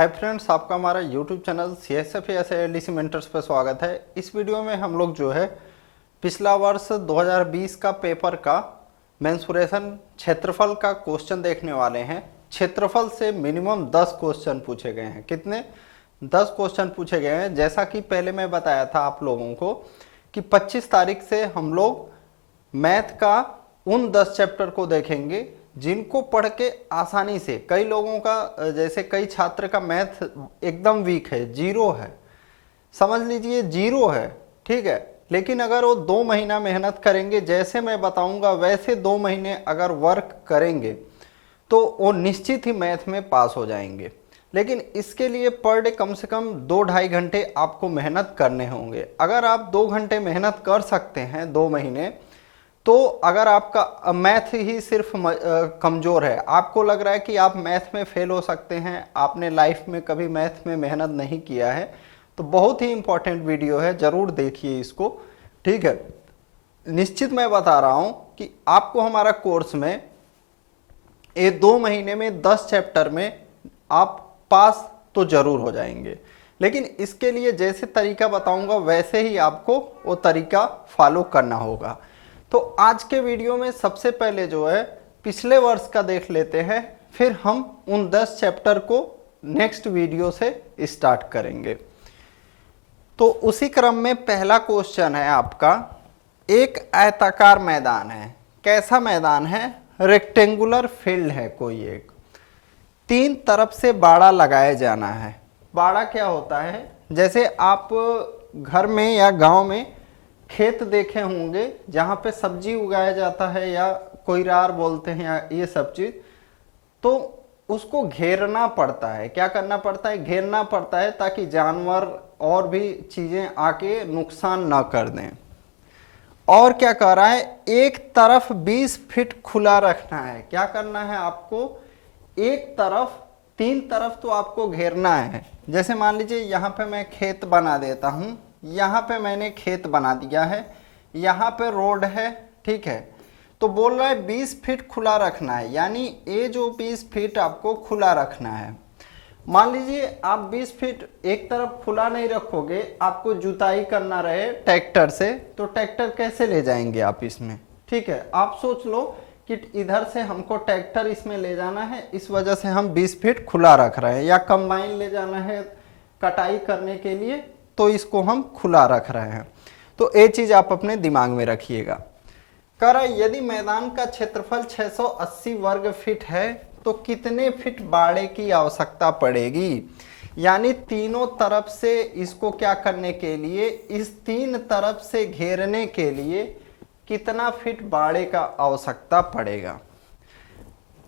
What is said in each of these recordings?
Hi friends, आपका हमारा YouTube channel CSF mentors पर स्वागत है। इस वीडियो में हम लोग जो है पिछला वर्ष 2020 का पेपर का मेंसुरेशन क्षेत्रफल का क्वेश्चन देखने वाले हैं। क्षेत्रफल से मिनिमम 10 क्वेश्चन पूछे गए हैं। कितने? 10 क्वेश्चन पूछे गए हैं। जैसा कि पहले मैं बताया था आप लोगों को कि 25 तारीख से हम लोग मैथ का उन 10 चैप्टर को देखेंगे जिनको पढ़ के आसानी से, कई लोगों का जैसे कई छात्र का मैथ एकदम वीक है, जीरो है, समझ लीजिए जीरो है, ठीक है। लेकिन अगर वो 2 महीना मेहनत करेंगे, जैसे मैं बताऊंगा वैसे 2 महीने अगर वर्क करेंगे तो वो निश्चित ही मैथ में पास हो जाएंगे। लेकिन इसके लिए पर डे कम से कम 2-2.5 घंटे आपको मेहनत करने होंगे। अगर आप 2 घंटे मेहनत कर सकते हैं 2 महीने, तो अगर आपका मैथ ही सिर्फ कमज़ोर है, आपको लग रहा है कि आप मैथ में फेल हो सकते हैं, आपने लाइफ में कभी मैथ में मेहनत नहीं किया है, तो बहुत ही इम्पोर्टेंट वीडियो है, ज़रूर देखिए इसको, ठीक है। निश्चित मैं बता रहा हूँ कि आपको हमारा कोर्स में ये 2 महीने में 10 चैप्टर में आप पास तो ज़रूर हो जाएंगे। लेकिन इसके लिए जैसे तरीका बताऊँगा वैसे ही आपको वो तरीका फॉलो करना होगा। तो आज के वीडियो में सबसे पहले जो है पिछले वर्ष का देख लेते हैं, फिर हम उन 10 चैप्टर को नेक्स्ट वीडियो से स्टार्ट करेंगे। तो उसी क्रम में पहला क्वेश्चन है आपका, एक आयताकार मैदान है। कैसा मैदान है? रेक्टेंगुलर फील्ड है कोई एक, 3 तरफ से बाड़ा लगाया जाना है। बाड़ा क्या होता है? जैसे आप घर में या गांव में खेत देखे होंगे जहाँ पे सब्जी उगाया जाता है या कोईरार बोलते हैं या ये सब चीज़, तो उसको घेरना पड़ता है। क्या करना पड़ता है? घेरना पड़ता है ताकि जानवर और भी चीज़ें आके नुकसान ना कर दें। और क्या कर रहा है? एक तरफ 20 फीट खुला रखना है। क्या करना है आपको? एक तरफ, 3 तरफ तो आपको घेरना है। जैसे मान लीजिए यहाँ पे मैं खेत बना देता हूँ, यहाँ पे मैंने खेत बना दिया है, यहाँ पे रोड है, ठीक है। तो बोल रहा है 20 फीट खुला रखना है, यानी ये जो 20 फीट आपको खुला रखना है। मान लीजिए आप 20 फीट एक तरफ खुला नहीं रखोगे, आपको जुताई करना रहे ट्रैक्टर से, तो ट्रैक्टर कैसे ले जाएंगे आप इसमें? ठीक है, आप सोच लो कि इधर से हमको ट्रैक्टर इसमें ले जाना है, इस वजह से हम 20 फीट खुला रख रहे हैं, या कंबाइन ले जाना है कटाई करने के लिए, तो इसको हम खुला रख रहे हैं। तो ये चीज आप अपने दिमाग में रखिएगा। कह रहा है यदि मैदान का क्षेत्रफल 680 वर्ग फीट है तो कितने फीट बाड़े की आवश्यकता पड़ेगी? यानी तीनों तरफ से इसको क्या करने के लिए, इस 3 तरफ से घेरने के लिए कितना फीट बाड़े का आवश्यकता पड़ेगा?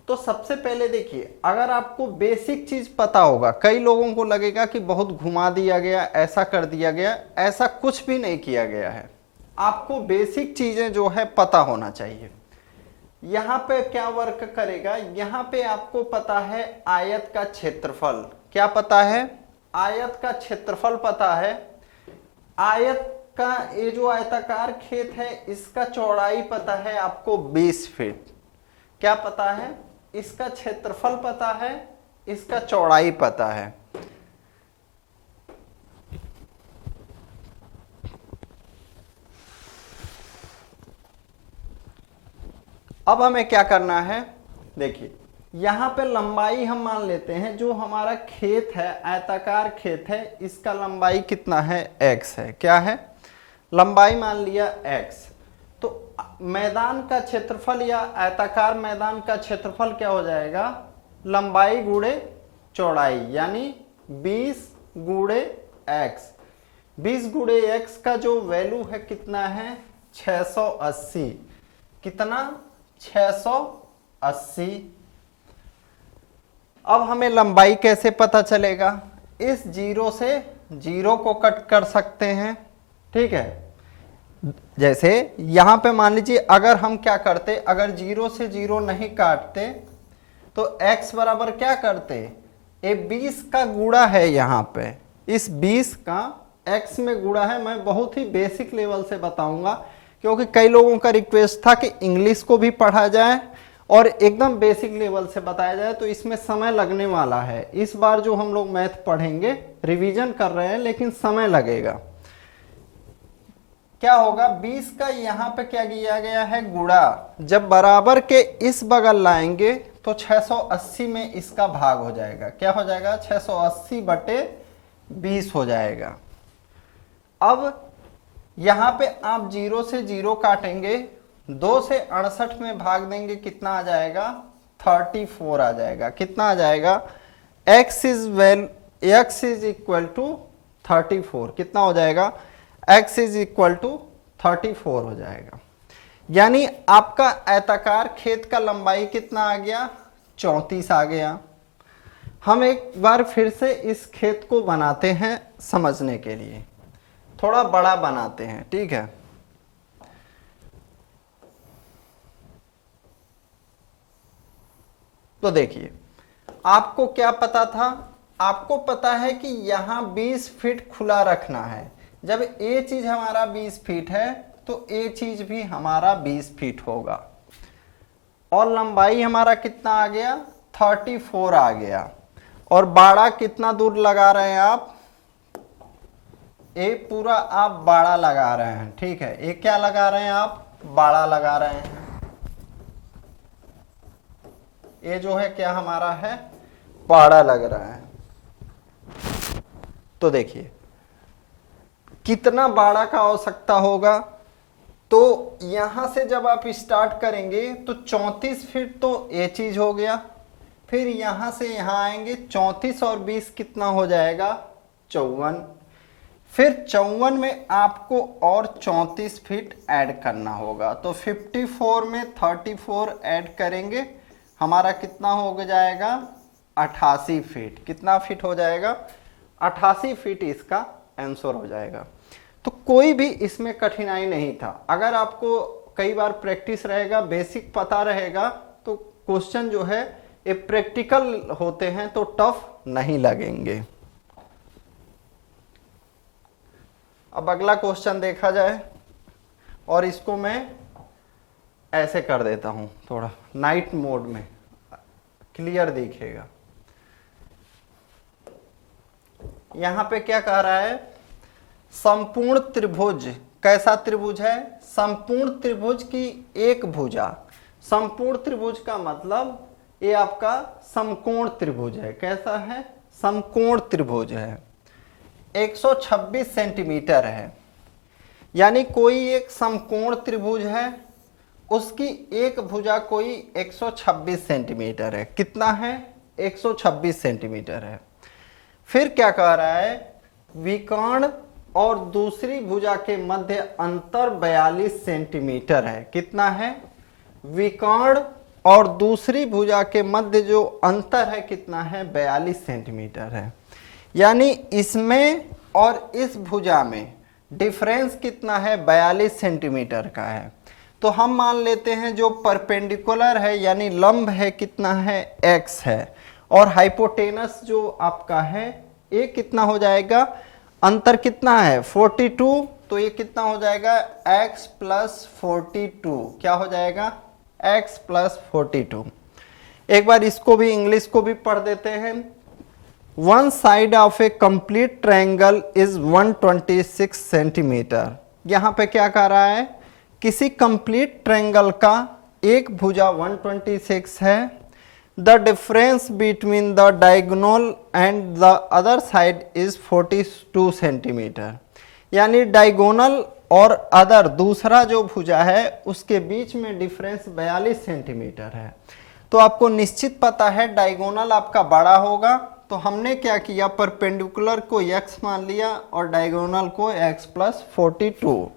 तो सबसे पहले देखिए, अगर आपको बेसिक चीज पता होगा, कई लोगों को लगेगा कि बहुत घुमा दिया गया, ऐसा कर दिया गया, ऐसा कुछ भी नहीं किया गया है। आपको बेसिक चीजें जो है पता होना चाहिए। यहाँ पे क्या वर्क करेगा? यहाँ पे आपको पता है आयत का क्षेत्रफल। क्या पता है? आयत का क्षेत्रफल पता है। आयत का ये जो आयताकार खेत है इसका चौड़ाई पता है आपको 20 फीट। क्या पता है? इसका क्षेत्रफल पता है, इसका चौड़ाई पता है। अब हमें क्या करना है? देखिए यहां पे लंबाई हम मान लेते हैं, जो हमारा खेत है, आयताकार खेत है, इसका लंबाई कितना है? x है। क्या है? लंबाई मान लिया x। तो मैदान का क्षेत्रफल या आयताकार मैदान का क्षेत्रफल क्या हो जाएगा? लंबाई गुणे चौड़ाई, यानी 20 गुणे x। 20 गुणे x का जो वैल्यू है कितना है? 680। कितना? 680। अब हमें लंबाई कैसे पता चलेगा? इस 0 से 0 को कट कर सकते हैं, ठीक है। जैसे यहां पे मान लीजिए अगर हम क्या करते, अगर 0 से 0 नहीं काटते तो x बराबर क्या करते? ये 20 का गुणा है, यहाँ पे इस 20 का x में गुणा है। मैं बहुत ही बेसिक लेवल से बताऊंगा, क्योंकि कई लोगों का रिक्वेस्ट था कि इंग्लिश को भी पढ़ा जाए और एकदम बेसिक लेवल से बताया जाए तो इसमें समय लगने वाला है। इस बार जो हम लोग मैथ पढ़ेंगे, रिवीजन कर रहे हैं लेकिन समय लगेगा। क्या होगा, 20 का यहाँ पे क्या किया गया है, गुणा। जब बराबर के इस बगल लाएंगे तो 680 में इसका भाग हो जाएगा। क्या हो जाएगा, 680 बटे 20 हो जाएगा। अब यहाँ पे आप 0 से 0 काटेंगे, 2 से 68 में भाग देंगे, कितना आ जाएगा, 34 आ जाएगा। कितना आ जाएगा, x इज इक्वल टू 34। कितना हो जाएगा, x इज इक्वल टू 34 हो जाएगा। यानी आपका आयताकार खेत का लंबाई कितना आ गया, 34 आ गया। हम एक बार फिर से इस खेत को बनाते हैं समझने के लिए, थोड़ा बड़ा बनाते हैं, ठीक है। तो देखिए, आपको क्या पता था, आपको पता है कि यहां 20 फीट खुला रखना है। जब ये चीज हमारा 20 फीट है तो ये चीज भी हमारा 20 फीट होगा। और लंबाई हमारा कितना आ गया, 34 आ गया। और बाड़ा कितना दूर लगा रहे हैं आप, ये पूरा आप बाड़ा लगा रहे हैं, ठीक है। ये क्या लगा रहे हैं आप, बाड़ा लगा रहे हैं। ये जो है क्या हमारा है, बाड़ा लग रहा है। तो देखिए कितना बाड़ा का आवश्यकता होगा। तो यहां से जब आप स्टार्ट करेंगे तो 34 फीट तो ये चीज हो गया। फिर यहां से यहां आएंगे, 34 और 20 कितना हो जाएगा, 54। फिर 54 में आपको और 34 फीट ऐड करना होगा। तो 54 में 34 ऐड करेंगे, हमारा कितना हो जाएगा, 88 फीट। कितना फीट हो जाएगा, 88 फीट इसका आंसर हो जाएगा। तो कोई भी इसमें कठिनाई नहीं था। अगर आपको कई बार प्रैक्टिस रहेगा, बेसिक पता रहेगा, तो क्वेश्चन जो है ये प्रैक्टिकल होते हैं तो टफ नहीं लगेंगे। अब अगला क्वेश्चन देखा जाए, और इसको मैं ऐसे कर देता हूं, थोड़ा नाइट मोड में, क्लियर दिखेगा। यहां पे क्या कह रहा है, संपूर्ण त्रिभुज। कैसा त्रिभुज है, संपूर्ण त्रिभुज की एक भुजा। संपूर्ण त्रिभुज का मतलब ये आपका समकोण त्रिभुज है। कैसा है, समकोण त्रिभुज है, 126 सेंटीमीटर है। यानी कोई एक समकोण त्रिभुज है, उसकी एक भुजा कोई 126 सेंटीमीटर है। कितना है, 126 सेंटीमीटर है। फिर क्या कह रहा है, विकर्ण और दूसरी भुजा के मध्य अंतर 42 सेंटीमीटर है। कितना है, विकर्ण और दूसरी भुजा के मध्य जो अंतर है कितना है, 42 सेंटीमीटर है। यानी इसमें और इस भुजा में डिफरेंस कितना है, 42 सेंटीमीटर का है। तो हम मान लेते हैं जो परपेंडिकुलर है यानी लंब है कितना है, x है। और हाइपोटेनस जो आपका है ये कितना हो जाएगा, अंतर कितना है, 42। तो ये कितना हो जाएगा, x प्लस 42। क्या हो जाएगा, x प्लस 42। एक बार इसको भी, इंग्लिश को भी पढ़ देते हैं। One side of A complete triangle is 126 centimetre. यहां पे क्या कह रहा है, किसी कंप्लीट ट्रायंगल का एक भुजा 126 है। The difference between the diagonal and the other side is 42 centimetre. यानी डायगोनल और अदर दूसरा जो भुजा है उसके बीच में डिफरेंस 42 सेंटीमीटर है। तो आपको निश्चित पता है डायगोनल आपका बड़ा होगा। तो हमने क्या किया, परपेंडिकुलर को x मान लिया और डायगोनल को x plus 42।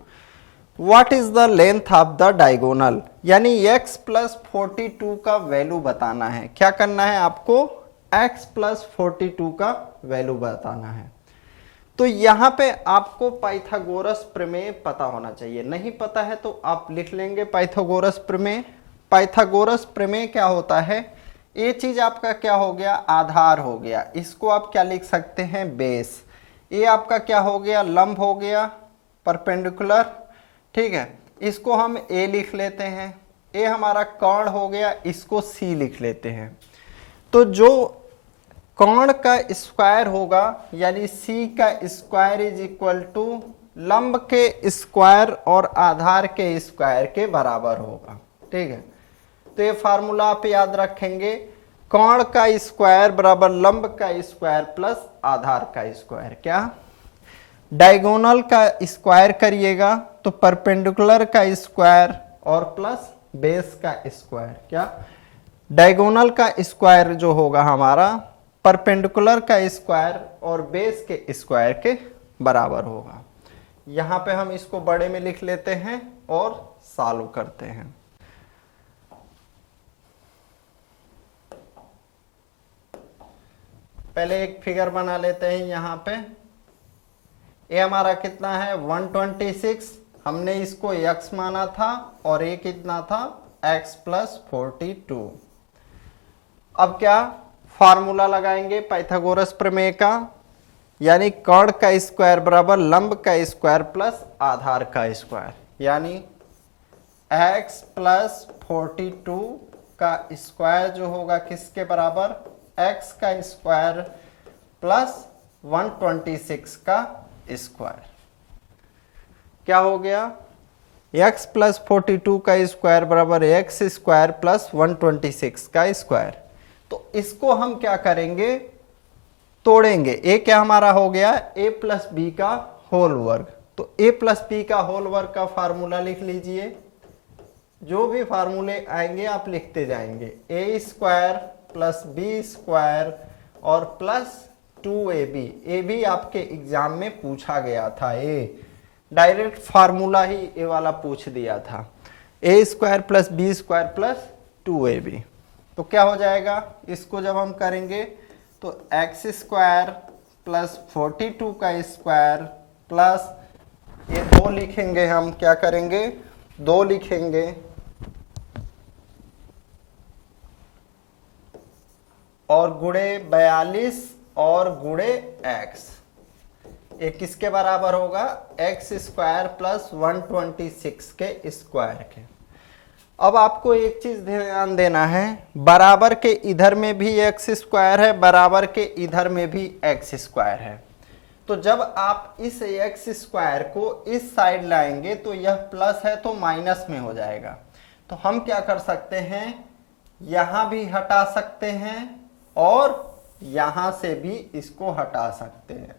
What is the length of the diagonal, यानी x प्लस 42 का वैल्यू बताना है। क्या करना है आपको, x प्लस 42 का वैल्यू बताना है। तो यहाँ पे आपको पाइथागोरस प्रमेय पता होना चाहिए। नहीं पता है तो आप लिख लेंगे पाइथागोरस प्रमेय। पाइथागोरस प्रमेय क्या होता है, ये चीज आपका क्या हो गया, आधार हो गया। इसको आप क्या लिख सकते हैं, बेस। ये आपका क्या हो गया, लंब हो गया, परपेंडिकुलर, ठीक है। इसको हम a लिख लेते हैं, ए हमारा कर्ण हो गया, इसको सी लिख लेते हैं। तो जो कर्ण का स्क्वायर होगा यानी सी का स्क्वायर इज इक्वल टू लंब के स्क्वायर और आधार के स्क्वायर के बराबर होगा। ठीक है, तो ये फार्मूला आप याद रखेंगे, कर्ण का स्क्वायर बराबर लंब का स्क्वायर प्लस आधार का स्क्वायर। क्या डायगोनल का स्क्वायर करिएगा तो परपेंडिकुलर का स्क्वायर और प्लस बेस का स्क्वायर। क्या डायगोनल का स्क्वायर जो होगा हमारा परपेंडिकुलर का स्क्वायर और बेस के स्क्वायर के बराबर होगा। यहां पे हम इसको बड़े में लिख लेते हैं और सॉल्व करते हैं। पहले एक फिगर बना लेते हैं। यहां पे ये हमारा कितना है 126, हमने इसको x माना था और ये कितना था x प्लस 42। अब क्या फार्मूला लगाएंगे पाइथागोरस प्रमेय का, यानी कर्ण का स्क्वायर बराबर लंब का स्क्वायर प्लस आधार का स्क्वायर, यानी x प्लस 42 का स्क्वायर जो होगा किसके बराबर, x का स्क्वायर प्लस 126 का स्क्वायर। क्या हो गया, x प्लस 42 का स्क्वायर बराबर x स्क्वायर प्लस 126 का स्क्वायर। तो इसको हम क्या करेंगे, तोड़ेंगे। a क्या हमारा हो गया a प्लस बी का होल वर्ग। तो a प्लस बी का होल वर्ग का फार्मूला लिख लीजिए। जो भी फार्मूले आएंगे आप लिखते जाएंगे, a square plus b square और प्लस 2ab। ए भी आपके एग्जाम में पूछा गया था, ए डायरेक्ट फार्मूला ही ए वाला पूछ दिया था, a square plus b square plus 2ab। तो क्या हो जाएगा, इसको जब हम करेंगे तो x स्क्वायर प्लस 42 का स्क्वायर प्लस ये 2 लिखेंगे, हम क्या करेंगे 2 लिखेंगे और गुणे 42 और गुणे x, ये किसके बराबर होगा, x स्क्वायर प्लस 126 के स्क्वायर के। अब आपको एक चीज ध्यान देना है, बराबर के इधर में भी x स्क्वायर है, बराबर के इधर में भी x स्क्वायर है। तो जब आप इस x स्क्वायर को इस साइड लाएंगे तो यह प्लस है तो माइनस में हो जाएगा। तो हम क्या कर सकते हैं, यहां भी हटा सकते हैं और यहां से भी इसको हटा सकते हैं।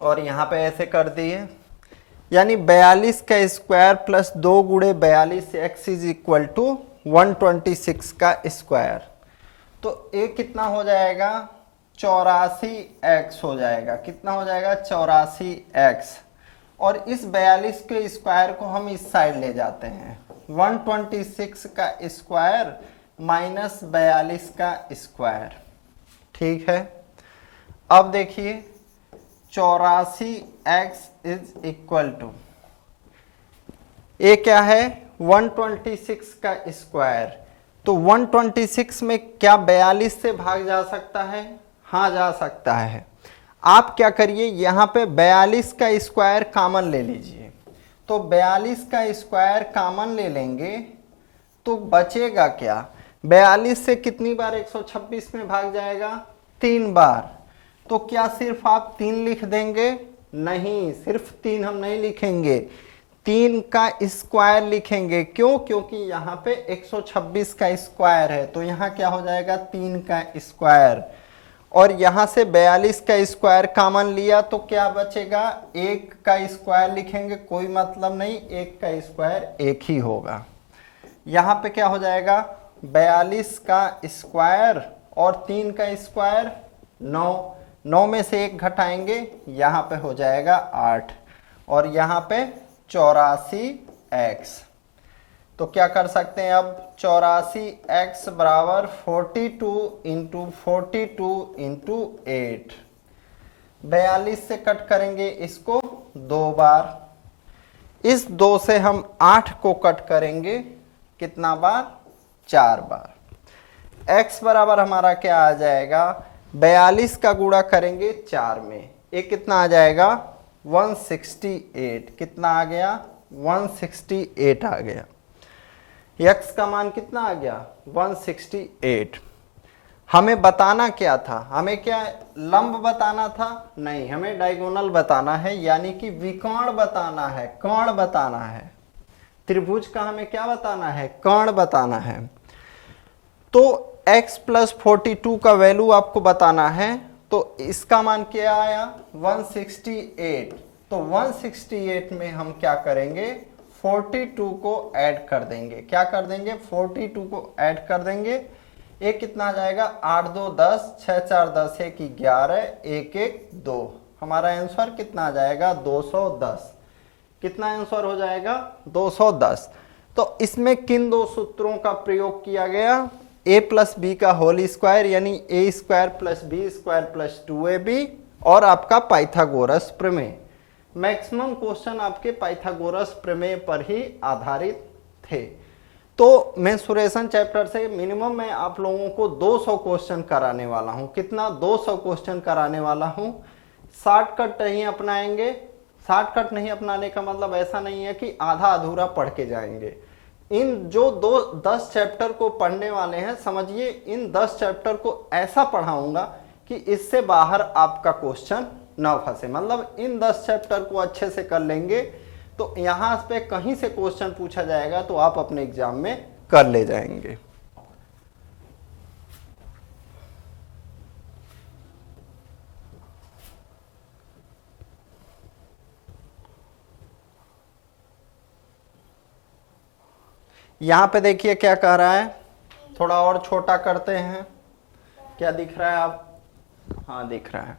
और यहां पे ऐसे कर दिए, यानी 42 का स्क्वायर प्लस 2 गुणे 42 x इज इक्वल टू 126 का स्क्वायर। तो ये कितना हो जाएगा 84x हो जाएगा। कितना हो जाएगा 84x। और इस 42 के स्क्वायर को हम इस साइड ले जाते हैं, 126 का स्क्वायर माइनस 42 का स्क्वायर। ठीक है, अब देखिए 84x इज इक्वल टू, ये क्या है 126 का स्क्वायर। तो 126 में क्या 42 से भाग जा सकता है, हाँ जा सकता है। आप क्या करिए, यहां पे 42 का स्क्वायर कॉमन ले लीजिए। तो 42 का स्क्वायर कॉमन ले लेंगे तो बचेगा क्या, 42 से कितनी बार 126 में भाग जाएगा, 3 बार। तो क्या सिर्फ आप 3 लिख देंगे, नहीं, सिर्फ 3 हम नहीं लिखेंगे, 3 का स्क्वायर लिखेंगे। क्यों, क्योंकि यहाँ पे 126 का स्क्वायर है, तो यहाँ क्या हो जाएगा 3 का स्क्वायर। और यहाँ से 42 का स्क्वायर कॉमन लिया तो क्या बचेगा, 1 का स्क्वायर लिखेंगे, कोई मतलब नहीं, 1 का स्क्वायर 1 ही होगा। यहाँ पे क्या हो जाएगा 42 का स्क्वायर और 3 का स्क्वायर 9, 9 में से 1 घटाएंगे, यहाँ पे हो जाएगा 8 और यहाँ पे 84x। तो क्या कर सकते हैं अब, 84x बराबर 42 इंटू 42 इंटू 8। 42 से कट करेंगे इसको 2 बार, इस 2 से हम 8 को कट करेंगे कितना बार, 4 बार। x बराबर हमारा क्या आ जाएगा, 42 का गुणा करेंगे 4 में, ये कितना आ जाएगा 168, कितना आ गया 168 आ गया। x का मान कितना आ गया 168। हमें बताना क्या था, हमें क्या लंब बताना था, नहीं हमें डायगोनल बताना है, यानी कि विकर्ण बताना है, कर्ण बताना है। त्रिभुज का हमें क्या बताना है, कर्ण बताना है। तो x प्लस 42 का वैल्यू आपको बताना है, तो इसका मान क्या आया 168। तो 168 में हम क्या करेंगे 42 को ऐड कर देंगे, क्या कर देंगे 42 को ऐड कर देंगे। एक कितना आ जाएगा 8 2 10, 6 4 10, 1 11, 1 1 2। हमारा आंसर कितना आ जाएगा 210। कितना आंसर हो जाएगा 210। तो इसमें किन दो सूत्रों का प्रयोग किया गया, a प्लस बी का होल स्क्वायर यानी a square plus b square plus 2ab, और आपका पाइथागोरस प्रमेय। मैक्सिमम क्वेश्चन आपके पाइथागोरस प्रमेय पर ही आधारित थे। तो मेंसुरेशन चैप्टर से मिनिमम मैं आप लोगों को 200 क्वेश्चन कराने वाला हूं। कितना 200 क्वेश्चन कराने वाला हूं। शॉर्टकट नहीं अपनाएंगे। शॉर्टकट नहीं अपनाने का मतलब ऐसा नहीं है कि आधा अधूरा पढ़ के जाएंगे। इन जो 10 चैप्टर को पढ़ने वाले हैं, समझिए इन 10 चैप्टर को ऐसा पढ़ाऊंगा कि इससे बाहर आपका क्वेश्चन ना फंसे। मतलब इन 10 चैप्टर को अच्छे से कर लेंगे तो यहां पे कहीं से क्वेश्चन पूछा जाएगा तो आप अपने एग्जाम में कर ले जाएंगे। यहां पे देखिए क्या कह रहा है, थोड़ा और छोटा करते हैं। क्या दिख रहा है आप, हाँ दिख रहा है।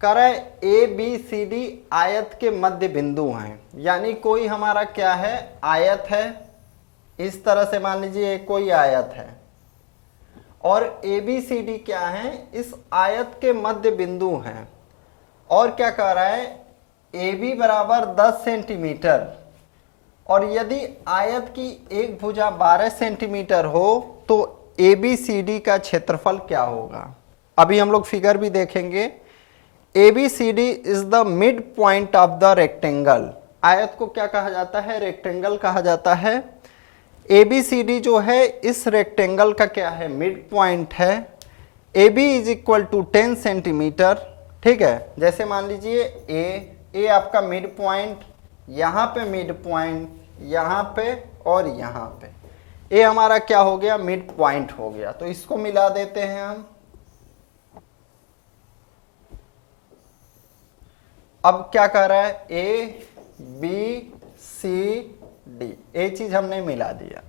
कह रहा है ए बी सी डी आयत के मध्य बिंदु हैं, यानी कोई हमारा क्या है आयत है। इस तरह से मान लीजिए कोई आयत है और ए बी सी डी क्या है, इस आयत के मध्य बिंदु हैं। और क्या कह रहा है ए बी बराबर 10 सेंटीमीटर, और यदि आयत की एक भुजा 12 सेंटीमीटर हो तो ए बी सी डी का क्षेत्रफल क्या होगा। अभी हम लोग फिगर भी देखेंगे। A B C D is the mid point of the rectangle. आयत को क्या कहा जाता है, रेक्टेंगल कहा जाता है। ए बी सी डी जो है इस रेक्टेंगल का क्या है, मिड पॉइंट है। A B is equal to 10 centimetre. ठीक है, जैसे मान लीजिए ए आपका मिड पॉइंट, यहाँ पे मिड पॉइंट, यहाँ पे और यहाँ पे। ए हमारा क्या हो गया, मिड पॉइंट हो गया। तो इसको मिला देते हैं हम। अब क्या कर रहा है ए बी सी डी, ये चीज हमने मिला दिया।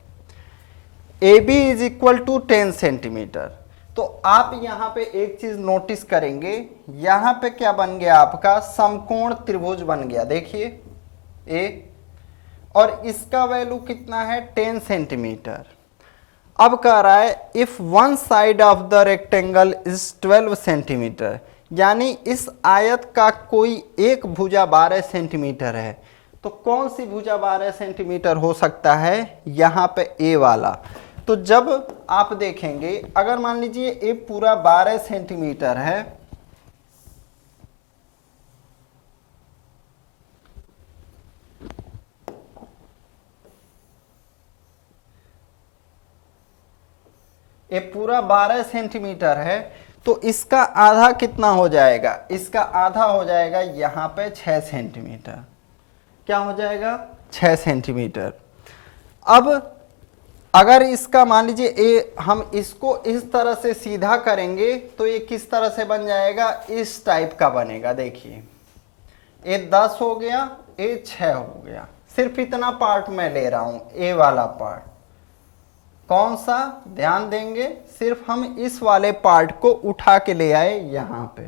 A B is equal to 10 centimetre. तो आप यहां पे एक चीज नोटिस करेंगे, यहां पे क्या बन गया आपका समकोण त्रिभुज बन गया। देखिए ए, और इसका वैल्यू कितना है 10 सेंटीमीटर। अब कह रहा है if one side of the rectangle is 12 centimetre, यानी इस आयत का कोई एक भुजा 12 सेंटीमीटर है, तो कौन सी भुजा 12 सेंटीमीटर हो सकता है, यहां पे ए वाला। तो जब आप देखेंगे अगर मान लीजिए ए पूरा 12 सेंटीमीटर है, ये पूरा 12 सेंटीमीटर है, तो इसका आधा कितना हो जाएगा, इसका आधा हो जाएगा यहाँ पे 6 सेंटीमीटर। क्या हो जाएगा 6 सेंटीमीटर। अब अगर इसका मान लीजिए हम इसको इस तरह से सीधा करेंगे तो ये किस तरह से बन जाएगा, इस टाइप का बनेगा। देखिए ये 10 हो गया, ये 6 हो गया। सिर्फ इतना पार्ट मैं ले रहा हूं, ए वाला पार्ट। कौन सा, ध्यान देंगे, सिर्फ हम इस वाले पार्ट को उठा के ले आए यहां पे।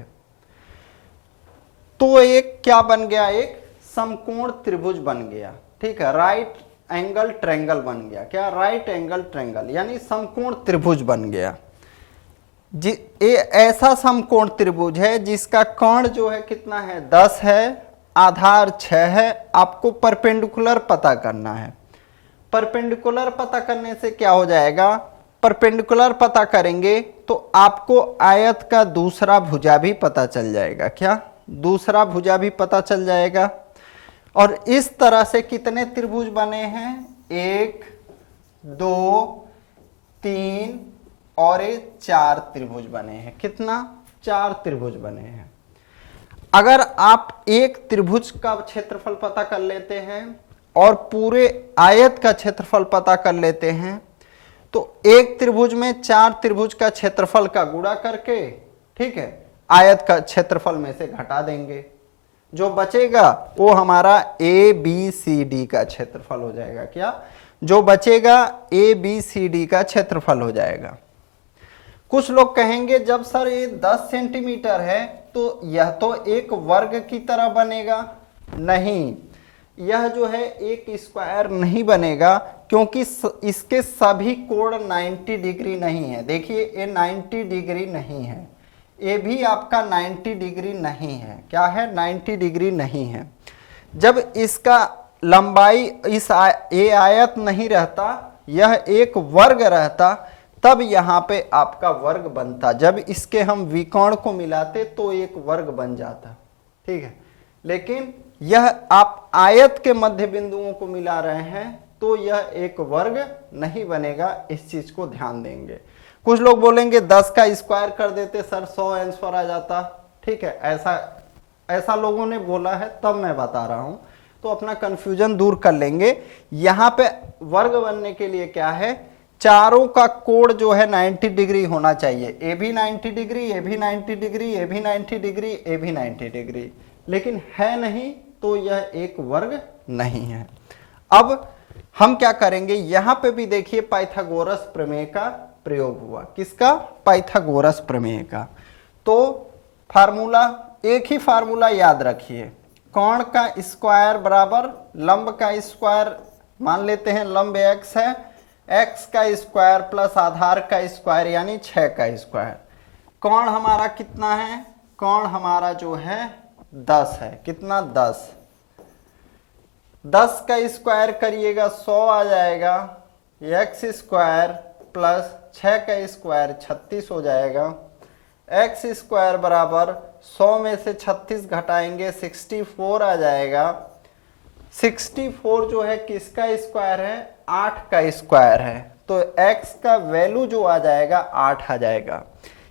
तो एक क्या बन गया, एक समकोण त्रिभुज बन गया। ठीक है, राइट एंगल ट्रायंगल बन गया। क्या, राइट एंगल ट्रायंगल, यानी समकोण त्रिभुज बन गया। ये ऐसा समकोण त्रिभुज है जिसका कोण जो है कितना है 10 है, आधार 6 है। आपको परपेंडिकुलर पता करना है। परपेंडिकुलर पता करने से क्या हो जाएगा, परपेंडिकुलर पता करेंगे तो आपको आयत का दूसरा भुजा भी पता चल जाएगा। क्या? दूसरा भुजा भी पता चल जाएगा। और इस तरह से कितने त्रिभुज बने हैं? 1 2 3 और 4 त्रिभुज बने हैं। कितना? 4 त्रिभुज बने हैं। अगर आप एक त्रिभुज का क्षेत्रफल पता कर लेते हैं और पूरे आयत का क्षेत्रफल पता कर लेते हैं तो एक त्रिभुज में 4 त्रिभुज का क्षेत्रफल का गुणा करके, ठीक है, आयत का क्षेत्रफल में से घटा देंगे। जो बचेगा वो हमारा ए बी सी डी का क्षेत्रफल हो जाएगा। क्या? जो बचेगा ए बी सी डी का क्षेत्रफल हो जाएगा। कुछ लोग कहेंगे जब सर ये 10 सेंटीमीटर है तो यह तो एक वर्ग की तरह बनेगा। नहीं, यह जो है एक स्क्वायर नहीं बनेगा, क्योंकि इसके सभी कोण 90 डिग्री नहीं है। देखिए ये 90 डिग्री नहीं है, ये भी आपका 90 डिग्री नहीं है। क्या है? 90 डिग्री नहीं है। जब इसका लंबाई इस ये आयत नहीं रहता, यह एक वर्ग रहता, तब यहाँ पे आपका वर्ग बनता। जब इसके हम विकर्ण को मिलाते तो एक वर्ग बन जाता, ठीक है। लेकिन यह आप आयत के मध्य बिंदुओं को मिला रहे हैं तो यह एक वर्ग नहीं बनेगा। इस चीज को ध्यान देंगे। कुछ लोग बोलेंगे 10 का स्क्वायर कर देते सर 100 आंसर आ जाता, ठीक है। ऐसा लोगों ने बोला है, तब मैं बता रहा हूं, तो अपना कंफ्यूजन दूर कर लेंगे। यहां पे वर्ग बनने के लिए क्या है? चारों का कोण जो है 90 डिग्री होना चाहिए। ए भी 90 डिग्री, ए भी 90 डिग्री, ए भी 90 डिग्री, ए भी 90 डिग्री, लेकिन है नहीं, तो यह एक वर्ग नहीं है। अब हम क्या करेंगे? यहां पे भी देखिए पाइथागोरस प्रमेय का प्रयोग हुआ। किसका? पाइथागोरस प्रमेय का। तो फार्मूला, एक ही फार्मूला याद रखिए। कोण का स्क्वायर बराबर लंब का स्क्वायर, मान लेते हैं लंब x है, x का स्क्वायर प्लस आधार का स्क्वायर यानी 6 का स्क्वायर। कोण हमारा कितना है? कोण हमारा जो है 10 है। कितना? 10। 10 का स्क्वायर करिएगा 100 आ जाएगा। एक्स स्क्वायर प्लस 6 का स्क्वायर 36 हो जाएगा। एक्स स्क्वायर बराबर 100 में से 36 घटाएंगे 64 आ जाएगा। 64 जो है किसका स्क्वायर है? 8 का स्क्वायर है। तो x का वैल्यू जो आ जाएगा 8 आ जाएगा।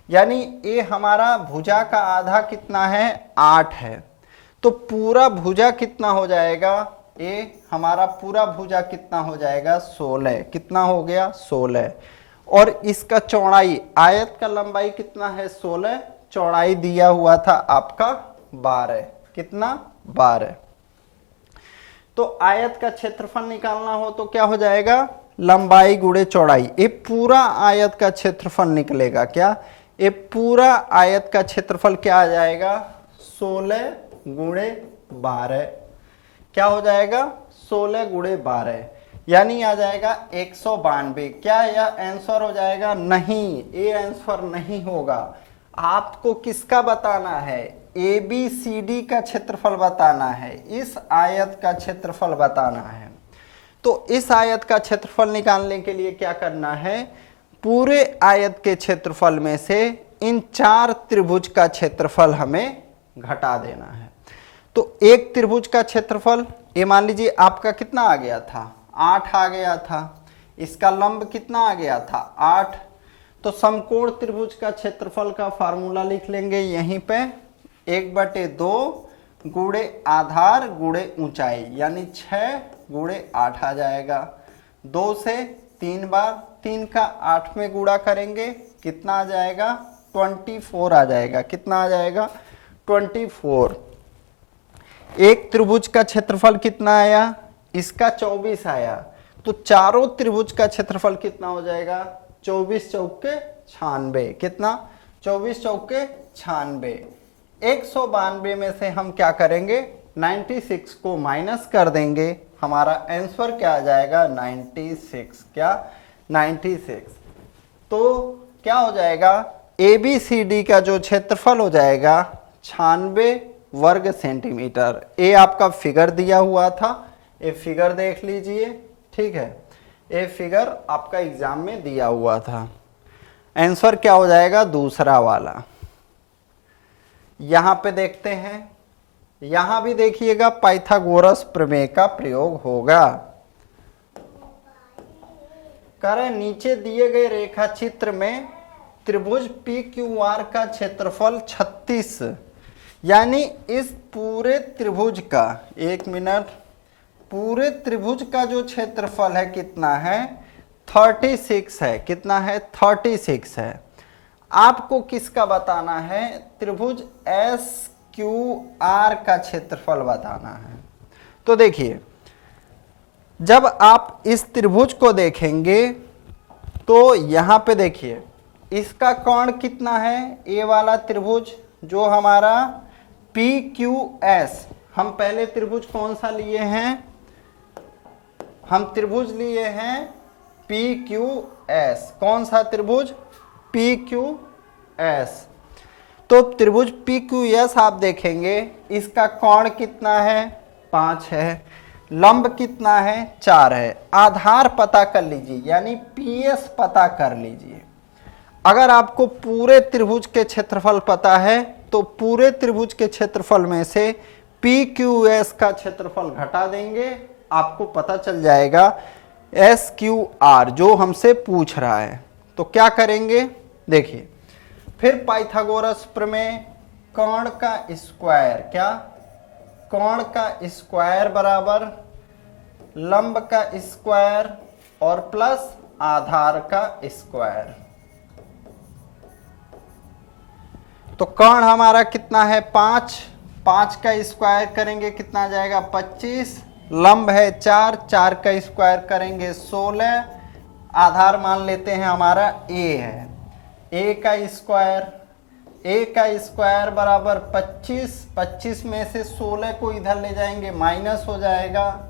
यानी ये हमारा भुजा का आधा कितना है? 8 है। तो पूरा भुजा कितना हो जाएगा? ये हमारा पूरा भुजा कितना हो जाएगा? 16। कितना हो गया? 16। और इसका चौड़ाई, आयत का लंबाई कितना है? 16। चौड़ाई दिया हुआ था आपका 12। कितना? 12। तो आयत का क्षेत्रफल निकालना हो तो क्या हो जाएगा? लंबाई गुणे चौड़ाई। ये पूरा आयत का क्षेत्रफल निकलेगा। क्या? ये पूरा आयत का क्षेत्रफल क्या आ जाएगा? 16 गुणे 12। क्या हो जाएगा? 16 गुणे 12 यानी आ जाएगा 192। क्या यह आंसर हो जाएगा? नहीं, ये आंसर नहीं होगा। आपको किसका बताना है? ए बी सी डी का क्षेत्रफल बताना है, इस आयत का क्षेत्रफल बताना है। तो इस आयत का क्षेत्रफल निकालने के लिए क्या करना है? पूरे आयत के क्षेत्रफल में से इन 4 त्रिभुज का क्षेत्रफल हमें घटा देना है। तो एक त्रिभुज का क्षेत्रफल, ये मान लीजिए आपका कितना आ गया था? 8 आ गया था। इसका लंब कितना आ गया था? 8। तो समकोण त्रिभुज का क्षेत्रफल का फार्मूला लिख लेंगे यहीं पे, 1/2 गुणे आधार गुणे ऊंचाई, यानी 6 गुणे 8 आ जाएगा। 2 से 3 बार, 3 का 8 में गुणा करेंगे, कितना आ जाएगा? 24 आ जाएगा। कितना आ जाएगा? 24। एक त्रिभुज का क्षेत्रफल कितना आया? इसका 24 आया। तो चारों त्रिभुज का क्षेत्रफल कितना हो जाएगा? 24 चौके 96। कितना? 24 चौके 96। 192 में से हम क्या करेंगे? 96 को माइनस कर देंगे। हमारा आंसर क्या आ जाएगा? 96। क्या? 96। तो क्या हो जाएगा? ए बी सी डी का जो क्षेत्रफल हो जाएगा 96 वर्ग सेंटीमीटर। ये आपका फिगर दिया हुआ था, ये फिगर देख लीजिए, ठीक है। ये फिगर आपका एग्जाम में दिया हुआ था। आंसर क्या हो जाएगा? दूसरा वाला। यहां पे देखते हैं, यहां भी देखिएगा पाइथागोरस प्रमेय का प्रयोग होगा। करें नीचे दिए गए रेखा चित्र में त्रिभुज PQR का क्षेत्रफल 36, यानी इस पूरे त्रिभुज का, एक मिनट, पूरे त्रिभुज का जो क्षेत्रफल है कितना है? 36 है। कितना है? 36 है। आपको किसका बताना है? त्रिभुज SQR का क्षेत्रफल बताना है। तो देखिए, जब आप इस त्रिभुज को देखेंगे तो यहां पे देखिए इसका कोण कितना है? ये वाला त्रिभुज जो हमारा PQS, हम पहले त्रिभुज कौन सा लिए हैं? हम त्रिभुज लिए हैं PQS। कौन सा त्रिभुज? PQS। तो त्रिभुज PQS आप देखेंगे, इसका कोण कितना है? 5 है। लंब कितना है? 4 है। आधार पता कर लीजिए, यानी PS पता कर लीजिए। अगर आपको पूरे त्रिभुज के क्षेत्रफल पता है तो पूरे त्रिभुज के क्षेत्रफल में से PQS का क्षेत्रफल घटा देंगे, आपको पता चल जाएगा SQR जो हमसे पूछ रहा है। तो क्या करेंगे? देखिए, फिर पाइथागोरस प्रमेय, कोण का स्क्वायर, क्या? कोण का स्क्वायर बराबर लंब का स्क्वायर और प्लस आधार का स्क्वायर। तो कोण हमारा कितना है? 5। 5 का स्क्वायर करेंगे कितना आ जाएगा? 25। लंब है 4, 4 का स्क्वायर करेंगे 16। आधार मान लेते हैं हमारा A है। A का स्क्वायर बराबर 25। 25 में से 16 को इधर ले जाएंगे, माइनस हो जाएगा।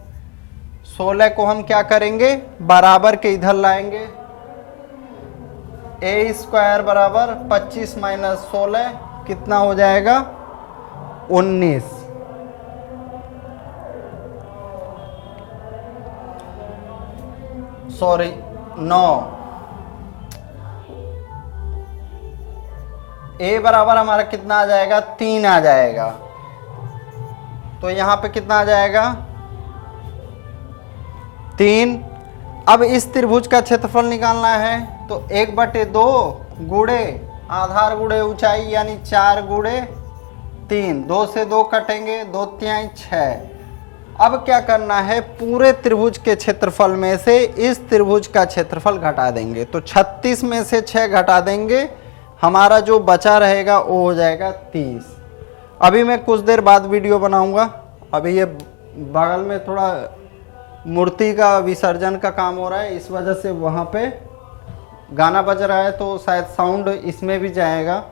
16 को हम क्या करेंगे? बराबर के इधर लाएंगे। A स्क्वायर बराबर 25 माइनस 16 कितना हो जाएगा? 19। सॉरी 9। A बराबर हमारा कितना आ जाएगा? 3 आ जाएगा। तो यहां पे कितना आ जाएगा? 3। अब इस त्रिभुज का क्षेत्रफल निकालना है तो 1/2 गुणे आधार गुणे ऊंचाई, यानी 4 गुणे 3। 2 से 2 कटेंगे, 2 तिहाई 6। अब क्या करना है? पूरे त्रिभुज के क्षेत्रफल में से इस त्रिभुज का क्षेत्रफल घटा देंगे। तो 36 में से 6 घटा देंगे, हमारा जो बचा रहेगा वो हो जाएगा 30। अभी मैं कुछ देर बाद वीडियो बनाऊंगा। अभी ये बगल में थोड़ा मूर्ति का विसर्जन का काम हो रहा है, इस वजह से वहाँ पे गाना बज रहा है, तो शायद साउंड इसमें भी जाएगा।